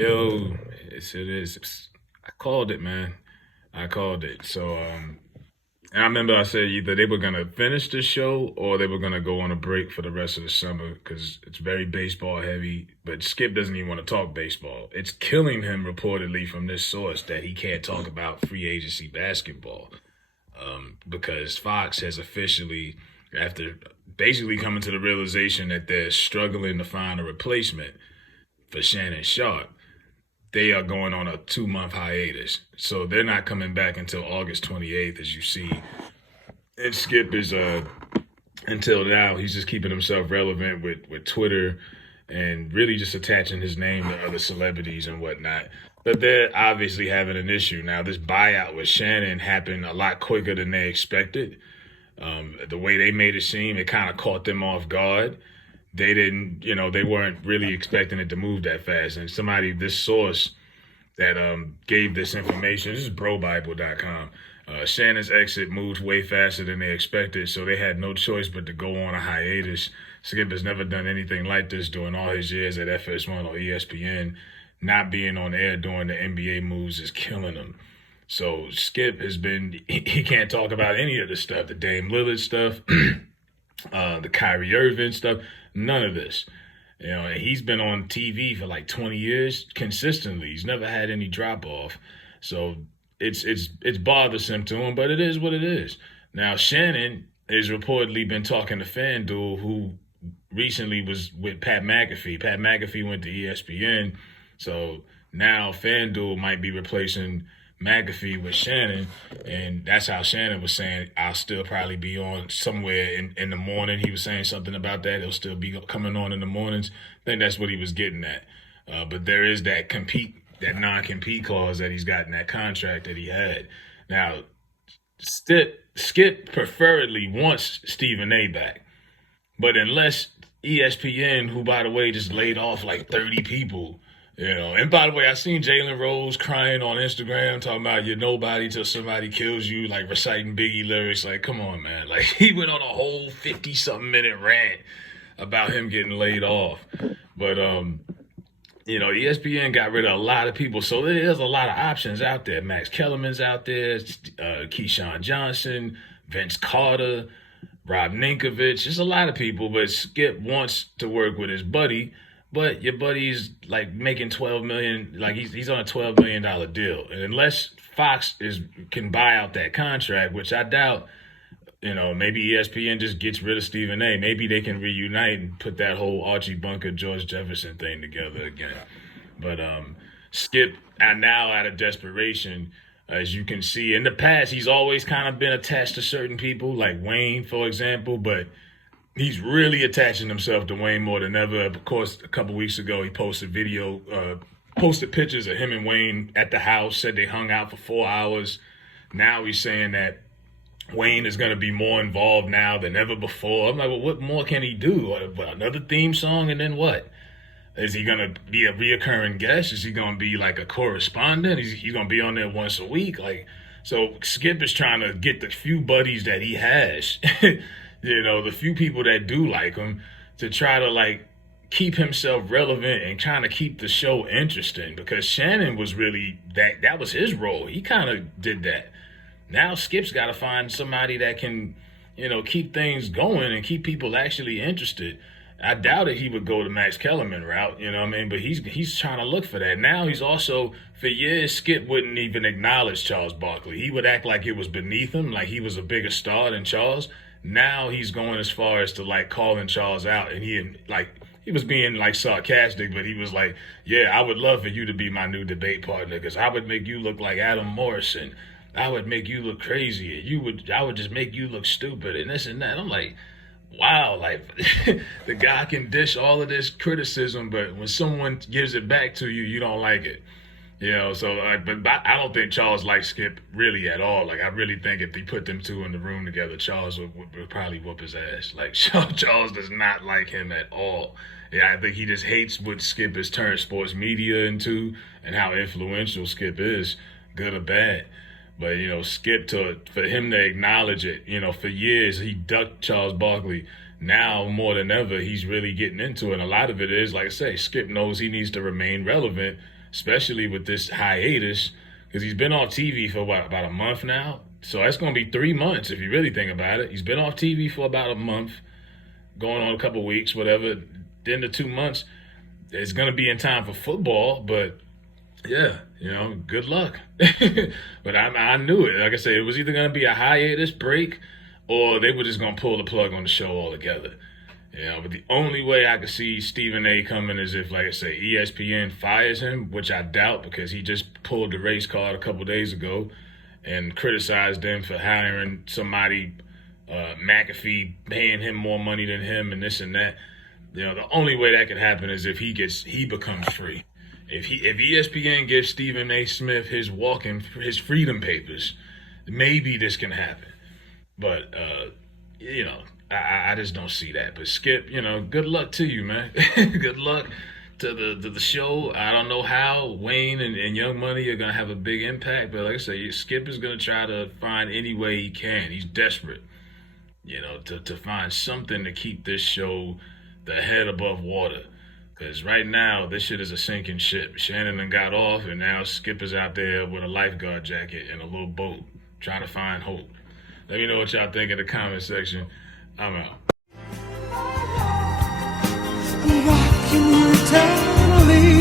Yo, it is. I called it, man. I called it. And I remember I said either they were gonna finish the show or they were gonna go on a break for the rest of the summer because it's very baseball heavy. But Skip doesn't even want to talk baseball. It's killing him reportedly from this source that he can't talk about free agency basketball because Fox has officially, after basically coming to the realization that they're struggling to find a replacement for Shannon Sharp, they are going on a 2 month hiatus. So they're not coming back until August 28th, as you see. And Skip is, until now, he's just keeping himself relevant with Twitter and really just attaching his name to other celebrities and whatnot. But they're obviously having an issue. Now, this buyout with Shannon happened a lot quicker than they expected. The way they made it seem, it kind of caught them off guard. They didn't, they weren't really expecting it to move that fast. And this source that gave this information, this is brobible.com. Shannon's exit moved way faster than they expected, so they had no choice but to go on a hiatus. Skip has never done anything like this during all his years at FS1 or ESPN. Not being on air during the NBA moves is killing him. So Skip he can't talk about any of the stuff, the Dame Lillard stuff, the Kyrie Irving stuff, none of this. And he's been on TV for like 20 years consistently. He's never had any drop off. So it's bothersome to him, but it is what it is. Now, Shannon has reportedly been talking to FanDuel, who recently was with Pat McAfee. Pat McAfee went to ESPN. So now FanDuel might be replacing McAfee with Shannon, and that's how Shannon was saying, I'll still probably be on somewhere in the morning. He was saying something about that. He'll still be coming on in the mornings. I think that's what he was getting at. But there is that non-compete clause that he's got in that contract that he had. Now, Skip preferably wants Stephen A back. But unless ESPN, who, by the way, just laid off like 30 people, and by the way, I seen Jalen Rose crying on Instagram, talking about you're nobody till somebody kills you, like reciting Biggie lyrics. Like, come on, man. Like, he went on a whole 50-something minute rant about him getting laid off. But, ESPN got rid of a lot of people. So there's a lot of options out there. Max Kellerman's out there, Keyshawn Johnson, Vince Carter, Rob Ninkovich. There's a lot of people, but Skip wants to work with his buddy. But your buddy's like making $12 million, like he's on a $12 million deal. And unless Fox can buy out that contract, which I doubt, maybe ESPN just gets rid of Stephen A. Maybe they can reunite and put that whole Archie Bunker, George Jefferson thing together again. But Skip, now out of desperation, as you can see, in the past, he's always kind of been attached to certain people, like Wayne, for example, but he's really attaching himself to Wayne more than ever. Of course, a couple weeks ago, he posted pictures of him and Wayne at the house, said they hung out for 4 hours. Now he's saying that Wayne is going to be more involved now than ever before. I'm like, well, what more can he do? Another theme song, and then what? Is he going to be a reoccurring guest? Is he going to be like a correspondent? He's going to be on there once a week? So Skip is trying to get the few buddies that he has the few people that do like him, to try to keep himself relevant and kind of keep the show interesting, because Shannon was really that was his role. He kind of did that. Now Skip's got to find somebody that can, keep things going and keep people actually interested. I doubted he would go the Max Kellerman route, but he's trying to look for that. Now he's also, for years, Skip wouldn't even acknowledge Charles Barkley. He would act like it was beneath him, like he was a bigger star than Charles. Now he's going as far as to calling Charles out, and he was being sarcastic, but he was like, yeah, I would love for you to be my new debate partner, because I would make you look like Adam Morrison. I would make you look crazy. I would just make you look stupid and this and that. I'm like, wow, the guy can dish all of this criticism, but when someone gives it back to you, you don't like it. But I don't think Charles likes Skip really at all. I really think if he put them two in the room together, Charles would probably whoop his ass. Charles does not like him at all. Yeah, I think he just hates what Skip has turned sports media into and how influential Skip is, good or bad. But, Skip, for him to acknowledge it, for years he ducked Charles Barkley. Now, more than ever, he's really getting into it. And a lot of it is, like I say, Skip knows he needs to remain relevant especially with this hiatus, because he's been off TV for what, about a month now. So that's going to be 3 months if you really think about it. He's been off TV for about a month, going on a couple weeks, whatever. Then the 2 months, it's going to be in time for football, but yeah, good luck. But I knew it. Like I said, it was either going to be a hiatus break or they were just going to pull the plug on the show altogether. But the only way I could see Stephen A. coming is if, like I say, ESPN fires him, which I doubt because he just pulled the race card a couple days ago and criticized them for hiring somebody, McAfee, paying him more money than him and this and that. The only way that could happen is if he becomes free. If ESPN gives Stephen A. Smith his freedom papers, maybe this can happen. But I just don't see that. But Skip, good luck to you, man. Good luck to the show. I don't know how Wayne and Young Money are gonna have a big impact, but like I say, Skip is gonna try to find any way he can. He's desperate, to find something to keep this show the head above water. Because right now, this shit is a sinking ship. Shannon done got off, and now Skip is out there with a lifeguard jacket and a little boat trying to find hope. Let me know what y'all think in the comment section. I'm out. Rocking eternally.